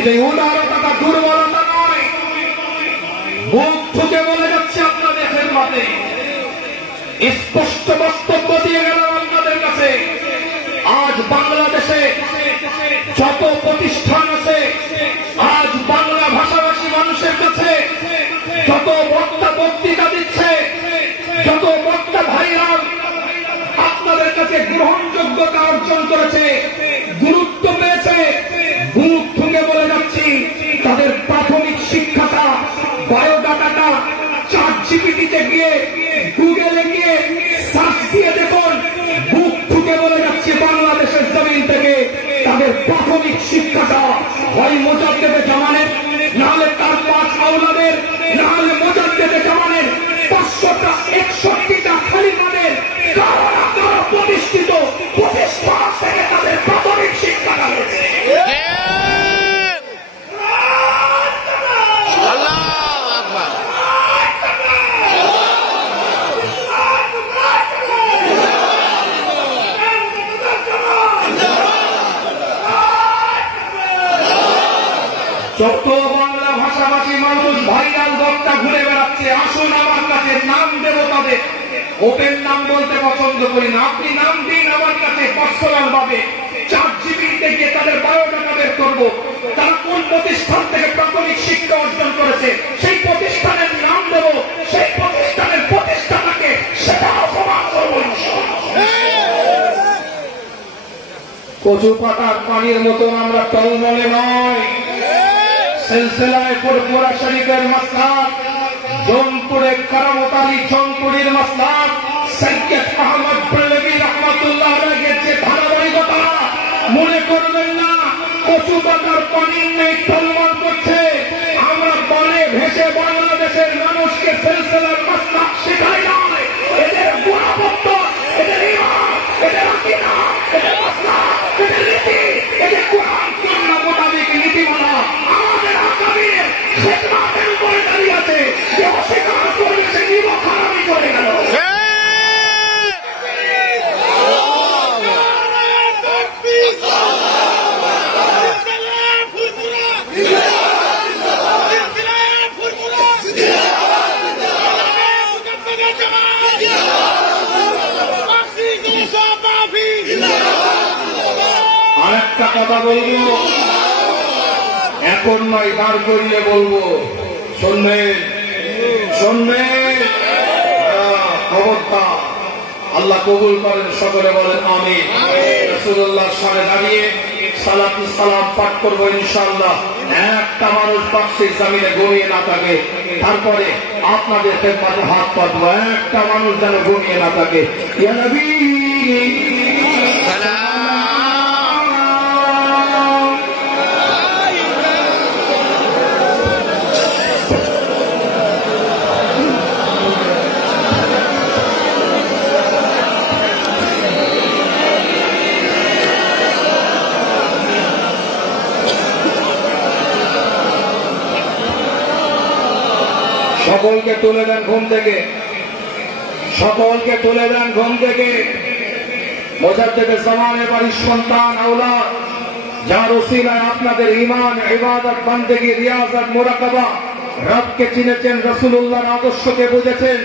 এই উদারতা দুর্বলতা নয়, মুখ ফুটে বলে যাচ্ছে আপনাদের খেদমতে, স্পষ্ট বক্তব্য দিয়ে গেলাম আপনাদের কাছে। আজ বাংলাদেশে যত প্রতিষ্ঠান আছে, আজ বাংলা ভাষাভাষী মানুষের কাছে যত বক্তা বক্তৃতা দিচ্ছে, যত বক্তা ভাইরা আপনাদের কাছে গ্রহণযোগ্যতা অর্জন করেছে, গুরুত্ব পেয়েছে, বুক ঠুকে বলে যাচ্ছি তাদের প্রাথমিক শিক্ষাটা, বায়োডাটাটা চ্যাটজিপিটিতে গিয়ে, গুগলে গিয়ে সার্চ দিয়ে দেখুন, বুক ঠুকে বলে যাচ্ছি বাংলাদেশের জমিন থেকে তাদের প্রাথমিক শিক্ষাটা হয় মুজাদ্দেদে জামানের, নাহলে তার 5 আওলাদের, নাহলে মুজাদ্দেদে জামানের 500টা 61টা খলিফাদের কারো প্রতিষ্ঠিত প্রতিষ্ঠান থেকে তাদের প্রাথমিক শিক্ষাটা হয়েছে। যত বাংলা ভাষাভাষী মানুষ ভাইরাল বক্তা ঘুরে বেড়াচ্ছে, আসুন আমার কাছে, নাম দেব তাদের। ওপেন নাম বলতে পছন্দ করি না, আপনি নাম দিন আমার কাছে পার্সোনাল ভাবে, চ্যাটজিপিটিতে গিয়ে তাদের বায়োডাটা বের করবো, তারা কোন প্রতিষ্ঠান থেকে প্রাথমিক শিক্ষা অর্জন করেছে, সেই প্রতিষ্ঠানের নাম দেব, সেই প্রতিষ্ঠানের প্রতিষ্ঠানকে সেটা অপমান করবো। কচু পাতার পানির মতন আমরা টলমলে নয়। সিলসিলায় ফুরফুরা শরীফের মাসলাক, জৌনপুরে কারামত আলী জৌনপুরীর মাসলাক, সৈয়দ আহমদ ব্রেলভী রহমাতুল্লাহ আলাইহির যে ধারাবাহিকতা, মনে করবেন না কচু পাতার পানির নেই টলমল করছে। আমরা বনে ভেসে বাংলাদেশের মানুষকে সিলসিলার মাসলাক শেখাই নয়, এদের গুণাবত্ত, এদের ঈমান, এদের আকীদা, এদের মাসলাক, এদের নীতি, এদের কোরআন সুন্নাহ মোতাবেক নীতিমালা আমাদের আকাবির খেদমতের উপরে দাঁড়িয়ে আছে। যে অস্বীকার করবে সে নিমক হারামি করে গেল। আরেকটা কথা বলবো, এখন নয়, দাঁড় করিয়ে বলবো, শুনবেন শুনবেন, খবরটা আল্লাহ কবুল করেন, সকলে বলেন আমিন। রাসূলুল্লাহর সামনে দাঁড়িয়ে সালাতু সালাম পাঠ করবো ইনশাআল্লাহ। একটা মানুষ পাকশি জমিনে ঘুমিয়ে না থাকে, তারপরে আপনাদের খেদমতে হাত পাতবো, একটা মানুষ যেন ঘুমিয়ে না থাকে। ইয়া নবী সকলকে তুলে দেন ঘুম থেকে, সকলকে তুলে দেন ঘুম থেকে। মুজাদ্দেদে জামানের বাড়ির সন্তান আওলাদ, যার ওসিলায় আপনাদের ঈমান, ইবাদত, বান্দেগি, রিয়াজত, মুরাকাবা, রবকে চিনেছেন, রাসূলুল্লাহর আদর্শকে বুঝেছেন,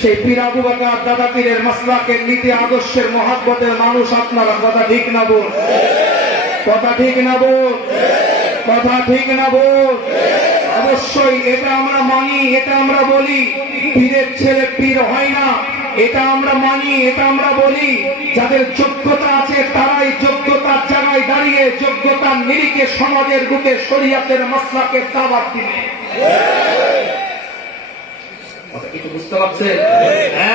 সেই পীর আবু বকর দাদা পীরের মাসলাকের নীতি আদর্শের মহব্বতের মানুষ আপনারা। কথা ঠিক না বল? কথা ঠিক না বল? কথা ঠিক না বল? অবশ্যই এটা আমরা মানি, এটা আমরা বলি। পীরের ছেলে পীর হয় না, এটা আমরা মানি, এটা আমরা বলি। যাদের যোগ্যতা আছে তারাই যোগ্যতার জায়গায় দাঁড়িয়ে যোগ্যতার নিরিখে সমাজের বুকে শরীয়তের মাসলাকের দাওয়াত দিবে। বুঝতে পারছেন?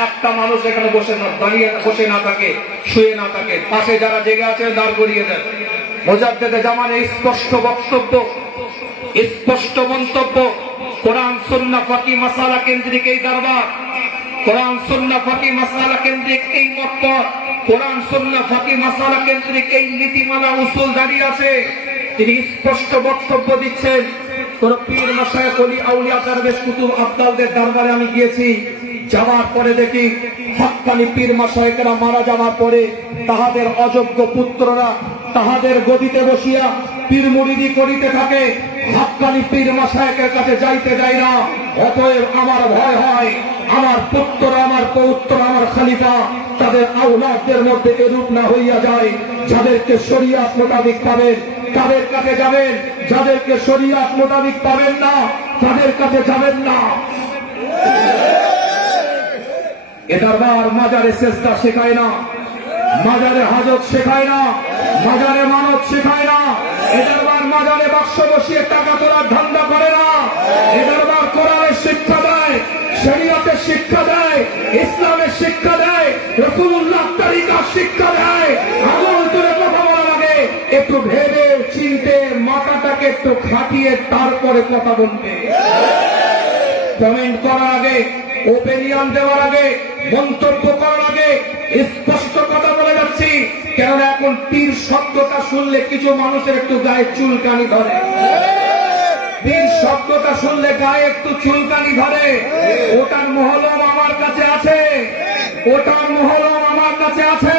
একটা মানুষ এখানে বসে না, দাঁড়িয়ে বসে না থাকে, শুয়ে না থাকে, পাশে যারা জেগে আছেন দাঁড় করিয়ে দেন। মুজাদ্দেদে জামানের স্পষ্ট বক্তব্য, স্পষ্ট মন্তব্য, কোরআন সুন্নাহ ফিকহ মাসালা কেন্দ্রিক এই দরবার, কোরআন সুন্নাহ ফিকহ মাসালা কেন্দ্রিক এই মতপথ, কোরআন সুন্নাহ ফিকহ মাসালা কেন্দ্রিক এই নীতিমালা উসুল দাঁড়িয়ে আছে। তিনি স্পষ্ট বক্তব্য দিচ্ছেন। কোন পীর মাশায়েখ ওলি আউলিয়া দরবেশ কুতুব আবদালদের দরবারে আমি গিয়েছি, যাওয়ার পরে দেখি হক্কানি পীর মাশায়েখরা মারা যাওয়ার পরে তাহাদের অযোগ্য পুত্ররা তাহাদের গদিতে বসিয়া পীর মুরিদি করিতে থাকে, হাক্কানি পীর মাশায়েখের কাছে যাইতে দেয় না। অতএব আমার ভয় হয় আমার পুত্র, আমার পৌত্র, আমার খলিফা তাদের আওলাদদের মধ্যে এরূপ না হইয়া যায়। যাদেরকে শরীয়ত মোতাবেক পাবেন তাদের কাছে যাবেন, যাদেরকে শরীয়ত মোতাবেক পাবেন না তাদের কাছে যাবেন না। এ দরবার মাজারে সেজদা শেখায় না, মাজারে হাজত শেখায় না, মাজারে মানত শেখায় না। এ দরবার মাজারে বাক্স বসিয়ে টাকা তোলার ধান্দা করে না। এ দরবার কোরআনের শিক্ষা দেয়, শরীয়তের শিক্ষা দেয়, ইসলামের শিক্ষা দেয়, রাসূলুল্লাহর তরিকার শিক্ষা দেয়। আমল করে কথা বলার আগে একটু ভেবে চিন্তে মাথাটাকে একটু খাটিয়ে তারপরে কথা বলবে। কমেন্ট করার আগে, ওপিনিয়ন দেওয়ার আগে, মন্তব্য করার আগে স্পষ্ট কথা বলে যাচ্ছি। কেননা এখন পীর শব্দটা শুনলে কিছু মানুষের একটু গায়ে চুলকানি ধরে, পীর শব্দটা শুনলে গায়ে একটু চুলকানি ধরে। ওটার মহলম আমার কাছে আছে, ওটার মহলম আমার কাছে আছে।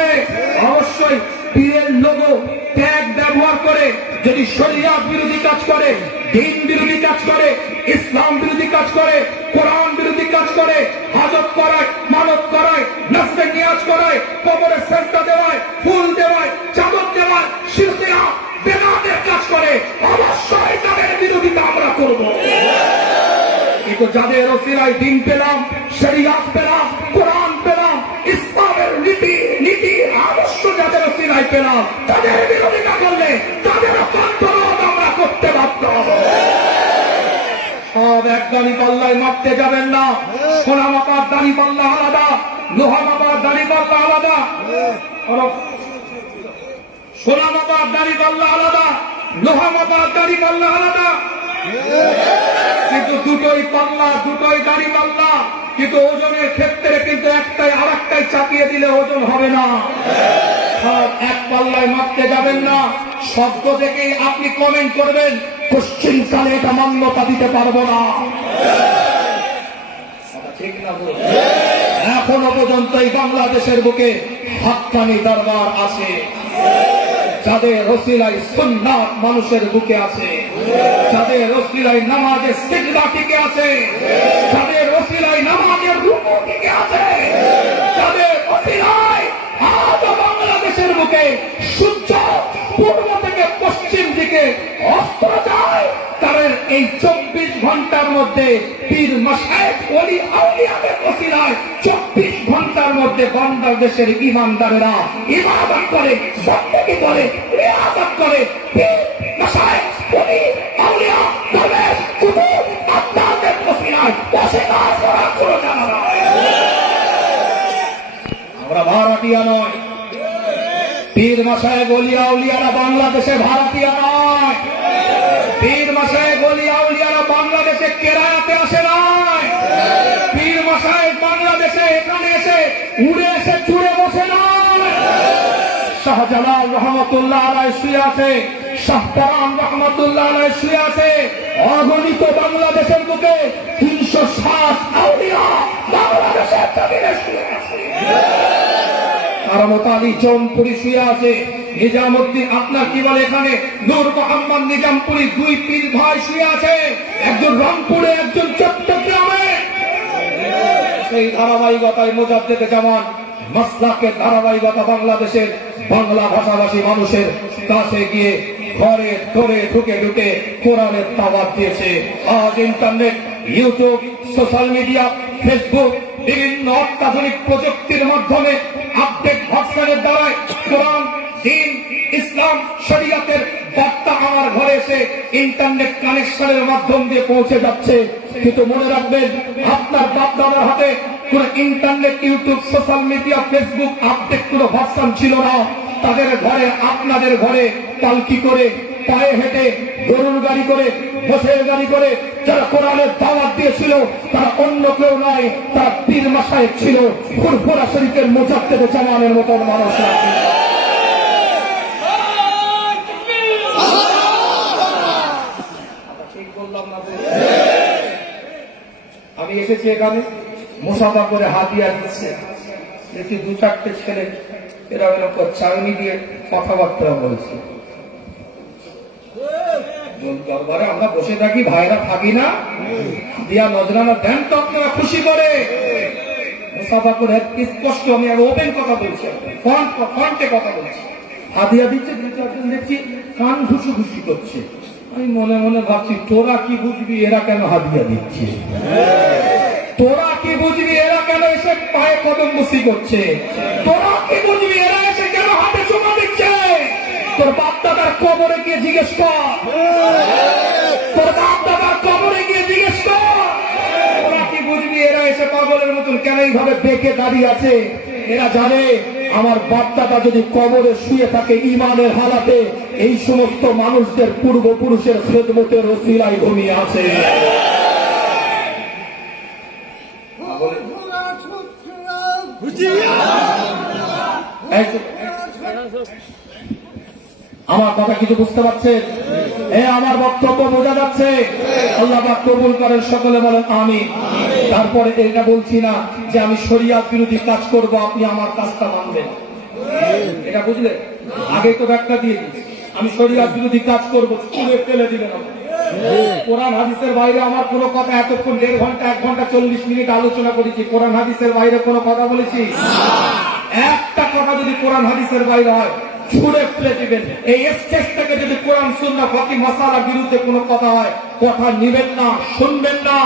অবশ্যই পীরের লোগো ট্যাগ ব্যবহার করে যদি শরীয়ত বিরোধী কাজ করে, দ্বীন বিরোধী কাজ করে, ইসলাম বিরোধী কাজ করে, কোরআন বিরোধী কাজ করে, হাজত করায়, মানত করায়, নাজরে নিয়াজ করায়, কবরে সেজদা দেওয়ায়, ফুল দেওয়ায়, চাদর দেওয়ায়, শিরকিয়া বেদাতের কাজ করে, অবশ্যই তাদের বিরোধিতা আমরা করব। কিন্তু যাদের ওসিলায় দ্বীন পেলাম, শরীয়ত পেলাম, কোরআন পেলাম, ইসলামের নীতি আদর্শ যাদের ওসিলায় পেলাম, তাদের বিরোধিতা করলে তাদের কন্ট্রোল আমরা করতে বাধ্য হব। সব এক দাড়ি পাল্লায় মাপতে যাবেন না। সোনা মাপার দাড়ি পাল্লা আলাদা, লোহা মাপার দাড়ি পাল্লা আলাদা, সোনা মাপার দাড়ি পাল্লা আলাদা, লোহা মাপার দাড়ি পাল্লা আলাদা। কিন্তু দুটোই পাল্লা, দুটোই দাড়ি পাল্লা, কিন্তু ওজনের ক্ষেত্রে কিন্তু একটাই আর একটাই চাপিয়ে দিলে ওজন হবে না। সব এক পাল্লায় মাপতে যাবেন না। শব্দ থেকেই আপনি কমেন্ট করবেন, পশ্চিমকালে এটা মান্যতা দিতে পারবো না। ঠিক না? এখনো পর্যন্ত এই বাংলাদেশের বুকে হাক্কানি দরবার আছে, যাদের ওসিলায় সুন্নাত মানুষের বুকে আছে, যাদের ওসিলায় নামাজের সিজদা টিকে আছে, যাদের ওসিলায় নামাজের রুকু টিকে আছে, যাদের ওসিলায় আজ বাংলাদেশের বুকে সূর্য পূর্ব থেকে পশ্চিম দিকে অস্ত যায়। কারণ এই 24 ঘন্টার মধ্যে পীর মাশায়েখ ওলি আউলিয়াদের ওসিলায় 24 ঘন্টার মধ্যে বাংলাদেশের ইমানদারেরা ইবাদত করে, বندگی করে, রিয়াজত করে। পীর মাশায়েখ ওলি আউলিয়া দরবেশ কুতুব আপনাদের ওসিলায় অস্বীকার করার কোনো জানা নয়। আমরা ভাড়াটিয়া নয়, পীর মাশায়েখ ওলি আউলিয়ারা বাংলাদেশে ভাড়াটিয়া নয়। পীর মাশায়েখ ওলি আউলিয়ারা বাংলাদেশে কেরায়াতে আসে নয়। পীর মাশায়েখ বাংলাদেশে এখানে এসে উড়ে এসে চুড়ে বসে নয়। শাহজালাল রহমতুল্লাহ আলাইহি শুয়ে আছে, শাহপরান রহমতুল্লাহ আলাইহি শুয়ে আছে। অগণিত বাংলাদেশের বুকে 360 আউলিয়া বাংলাদেশের জমিনে শুয়ে আছে। কারামত আলী জৌনপুরি শুয়ে আছে, নিজামুদ্দিন আপনার কি বলে এখানে নূর মোহাম্মদ নিজামপুরি, দুই পীর ভাই শুয়ে আছে, একজন রংপুরে, একজন চট্টগ্রামে। সেই ধারাবাহিকতায় মুজাদ্দেদ জামান মাসলাকের ধারাবাহিকতা বাংলাদেশের বাংলা ভাষাভাষী মানুষের কাছে গিয়ে ঘরে ঘরে ঢুকে ঢুকে কোরআনের দাওয়াত দিয়েছে। আজ internet, YouTube, social media, Facebook, বিভিন্ন অত্যাধুনিক প্রযুক্তির মাধ্যমে আপডেট ভার্সনের দ্বারাই কোরআন, দ্বীন, ইসলাম, শরীয়তের বার্তা আমার ঘরে এসে ইন্টারনেট কানেকশনের মাধ্যম দিয়ে পৌঁছে যাচ্ছে। কিন্তু মনে রাখবেন, আপনার বাপ দাদার হাতে কোন internet, YouTube, social media, Facebook update কোন ভার্সন ছিল না। তাদের ঘরে, আপনাদের ঘরে পালকি করে, পায়ে হেঁটে, গরুর গাড়ি করে, বসের গাড়ি করে যারা কোরআনের দাওয়াত দিয়েছিল তারা অন্য কেউ নয়, তারা পীর মাশায়েখ ছিল। ফুরফুরা শরীফের মুজাদ্দেদ জামানের মতন মানুষ। আমি এসেছি এখানে মুসাফা করে হাতিয়া দিচ্ছে, দেখি 2-4টে ছেলে এরা এরকম চাউনি দিয়ে কথাবার্তা বলছে। দরবারে আমরা বসে থাকি, ভাইরা থাকি না, দিয়া নজরানা দেন তো আপনারা খুশি করে। মুসাফা করে স্পষ্ট আমি আর ওপেন কথা বলছি, ফ্রন্টে কথা বলছি। হাদিয়া দিচ্ছে, দু চারজন দেখছি কান ঘুষু ঘুষি করছে। আমি মনে মনে ভাবছি, তোরা কি বুঝবি এরা কেন হাদিয়া দিচ্ছে? তোরা কি বুঝবি এরা কেন এসে পায়ে কদম বসি করছে? তোরা কি বুঝবি এরা এসে কেন হাতে চুমা দিচ্ছে? তোর বাপ দাদার কবরে গিয়ে জিজ্ঞেস কর, তোর বাপ দাদার কবরে গিয়ে জিজ্ঞেস কর। তোরা কি বুঝবি এরা এসে পাগলের মতন কেন এইভাবে বেঁকে দাঁড়িয়ে আছে? এরা জানে আমার বাপ দাদা যদি কবরে শুয়ে থাকে ঈমানের হালাতে, এই সমস্ত মানুষদের পূর্বপুরুষের খেদমতের ওসিলায় ঘুমিয়ে আছে। আমার কথা কিছু বুঝতে পারছেন? আমার বক্তব্য বোঝা যাচ্ছে? আল্লাহ পাক কবুল করেন, সকলে বলেন আমিন। তারপরে এটা বলছি না যে আমি শরিয়াত বিরোধী কাজ করব, আপনি আমার কাজটা মানবেন, এটা বুঝলেন? আগে তো ব্যাখ্যা দিয়ে দিচ্ছি, আমি শরিয়াত বিরোধী কাজ করবো, স্কুলে ফেলে দিবেন। কোরআন হাদিসের বাইরে আমার কোনো কথা এতক্ষণ 1.5 ঘন্টা 1 ঘন্টা 40 মিনিট আলোচনা করেছি, কোরআন হাদিসের বাইরে কোনো কথা বলেছি? একটা কথা যদি কোরআন হাদিসের বাইরে হয় ছুড়ে ফেলে দিবেন। এই স্টেজ থেকে যদি কোরআন সুন্নাহ ফিকহ মাসালা বিরুদ্ধে কোনো কথা হয়, কথা নিবেন না, শুনবেন না।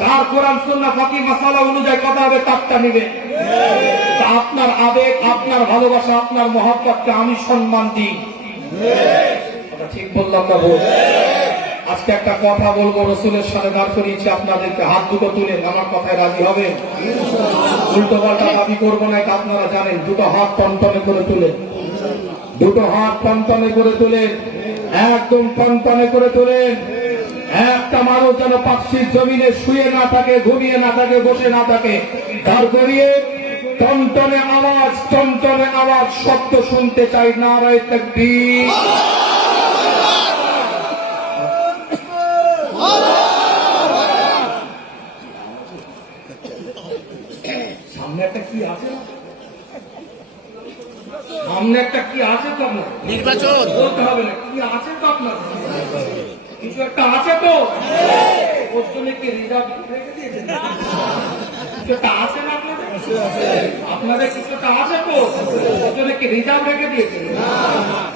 যার কোরআন সুন্নাহ ফিকহ মাসালা অনুযায়ী কথা হবে তারটা নিবেন। আপনার আবেগ, আপনার ভালোবাসা, আপনার মহব্বতকে আমি সম্মান দিই। কথা ঠিক বললাম না ভুল? আজকে একটা কথা বলবো, রসুলের সাথে দাঁড় করিয়েছি আপনাদেরকে, হাত দুটো তুলে আমার কথায় রাজি হবে? উল্টো পাল্টা দাবি করবো না, এটা আপনারা জানেন। দুটো হাত টনটনে করে তুলে, দুটো হাত টনটনে করে তোলেন, একদম টনটনে করে তোলেন। একটা মানুষ যেন পাকশির জমিনে শুয়ে না থাকে, ঘুমিয়ে না থাকে, বসে না থাকে, দাঁড় করিয়ে টনটনে আওয়াজ শব্দ শুনতে চাই। নারায়ে তাকবীর। সামনে একটা কি আছে? সামনে একটা কি আছে তো আপনার? নির্বাচন বলতে হবে না, কি আছে তো আপনার? কিছু একটা আছে তো? ওর জন্য কি রিজার্ভ রেখে দিয়েছেন? কিছু একটা আছে না আপনাদের? আপনাদের কিছু একটা আছে তো? ওর জন্য কি রিজার্ভ রেখে দিয়েছেন?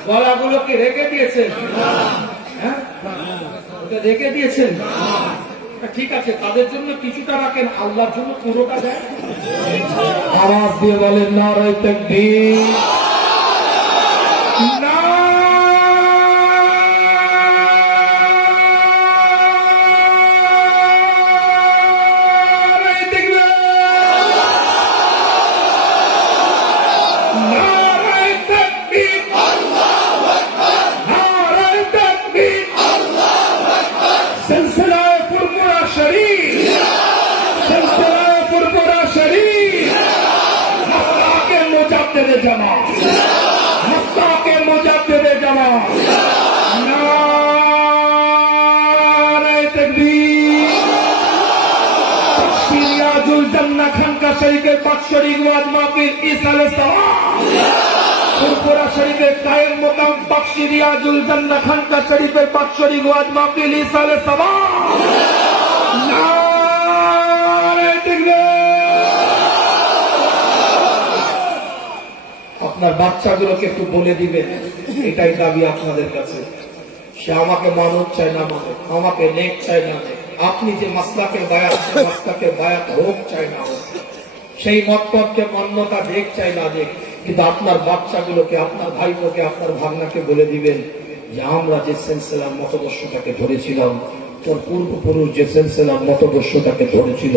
গলাগুলো কি রেখে দিয়েছেন? হ্যাঁ, ওটা রেখে দিয়েছেন। ঠিক আছে, তাদের জন্য কিছুটা রাখেন, আল্লাহর জন্য পুরোটা দেন। আওয়াজ দিয়ে বলেন নারায়ে তাকবীর। খানকা শরীফের 5 শরীফ ওয়াজ মাহফিল ইসালে সওয়াব, ফুরফুরা শরীফের কায়েম মোকাম বখশি রিয়াজুল জান্নাহ খানকা শরীফের 5 শরীফ ওয়াজ মাহফিল ইসালে সওয়াব। নারায়ে তাকবীর। আপনার বাচ্চাগুলোকে একটু বলে দিবেন, এটাই দাবি আপনাদের কাছে। সে আমাকে মানত চাই না মানে, আমাকে নেক চাই না, আপনি যে মাসলাকের বায়াত, মাসলাকের বায়াত হোক চাই না হোক, সেই মতপথকে মান্যতা দেখ চাই না দেখ, কিন্তু আপনার বাচ্চাগুলোকে, আপনার ভাইকে, আপনার ভাগনাকে বলে দিবেন যে আমরা যে সিলসিলার মতবর্ষটাকে ধরেছিলাম, তোর পূর্বপুরুষ যে সিলসিলার মতবর্ষটাকে ধরেছিল,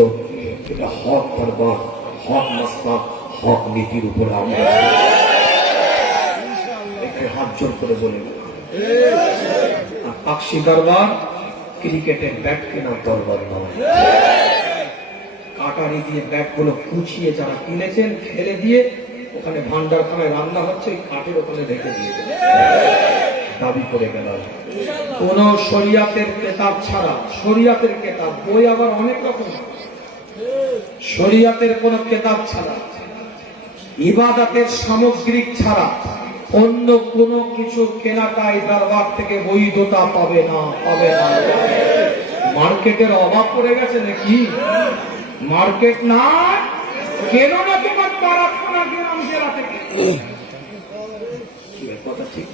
এটা হক দরবার, হক মাসলা, হক নীতির উপরে আমরা হাত জোর করে বলে। আর পাকশি দরবার ক্রিকেটের ব্যাট কেনার দরবার নয়। কাটারি দিয়ে ব্যাট গুলো কুচিয়ে যারা কিনেছেন ফেলে দিয়ে ওখানে ভান্ডারখানায় রান্না হচ্ছে, ওই কাঠের ওখানে রেখে দিয়ে দাবি করে গেল। কোন শরিয়াতের কিতাব ছাড়া, শরিয়াতের কিতাব বই আবার অনেক রকম, শরিয়াতের কোন কিতাব ছাড়া, ইবাদতের সামগ্রিক ছাড়া অন্য কোনো কিছু কেনাকাই দরবার থেকে বৈধতা পাবে না। মার্কেটের অভাব পড়ে গেছে নাকি? মার্কেট না কেন না তোমার প্রার্থনা গ্রাম জেলা থেকে। কথা ঠিক,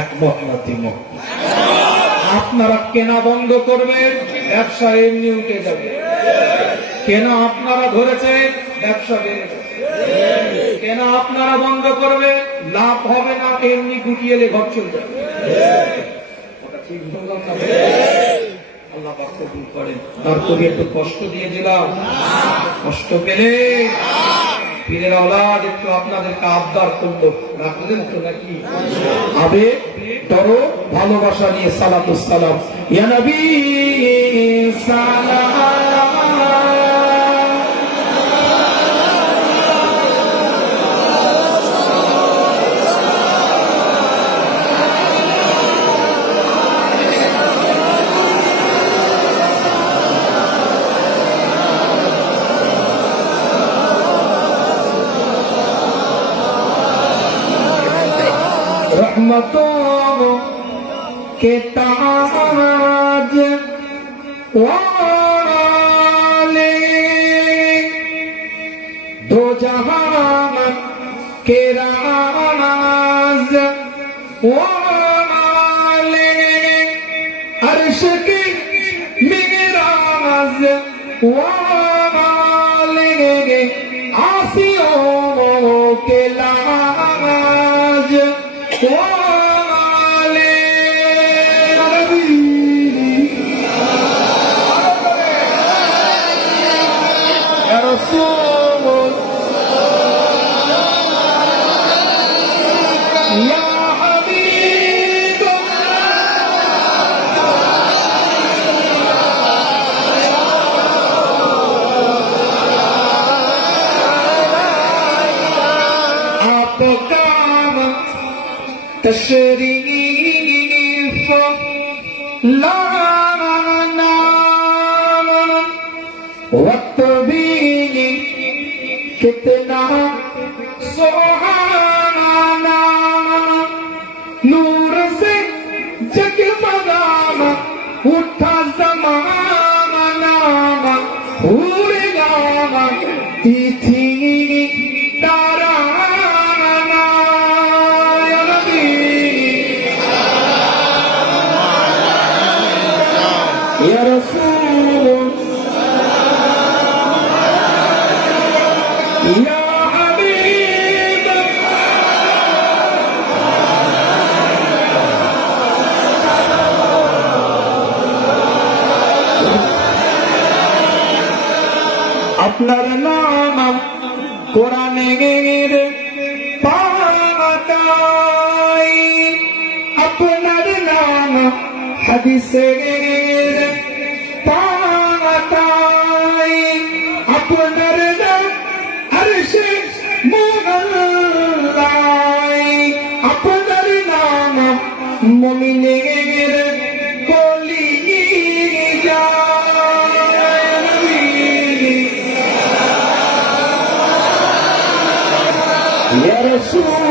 একমত না দ্বিমত? আপনারা কেনা বন্ধ করবেন, ব্যবসা এমনি উঠে যাবে। কেন আপনারা ধরেছেন, ব্যবসা বেড়ে যাবে। কেন আপনারা বন্ধ করবে, লাভ হবে না, এমনি গুটিয়ে ঘর চলে যাবে। ওটা ঠিক বললাম না? আল্লাহ পাক কবুল করেন। তার কবি একটু কষ্ট দিয়ে দিলাম, কষ্ট পেলে পীরের আওলাদ একটু আপনাদেরকে আবদার করলো, রাখলেন তো নাকি? আবেগ, দরদ, ভালোবাসা নিয়ে সালাতুস সালাম ইয়া নবী সালাম। रहमतों के ताज वाले, दो जहां के राज वाले, अर्श की मिराज वाले, आसियों के लाज वाले, या रसूल या हबीब, आपका तशरीफ लाना, वक्त भी कितना सुहाना, नूर से जगमगाना उठा ज़माना, भूल गाना तिथि ताराना, या नबी या रसूल या हबीब, আপনার নাম কোরআনের পাতায়, আপনার নাম হাদিসের পাতায়, আপনার নাম আরশে মুআল্লায়, আপনার নাম মুমিনের কলি যায়। ইয়া রাসূল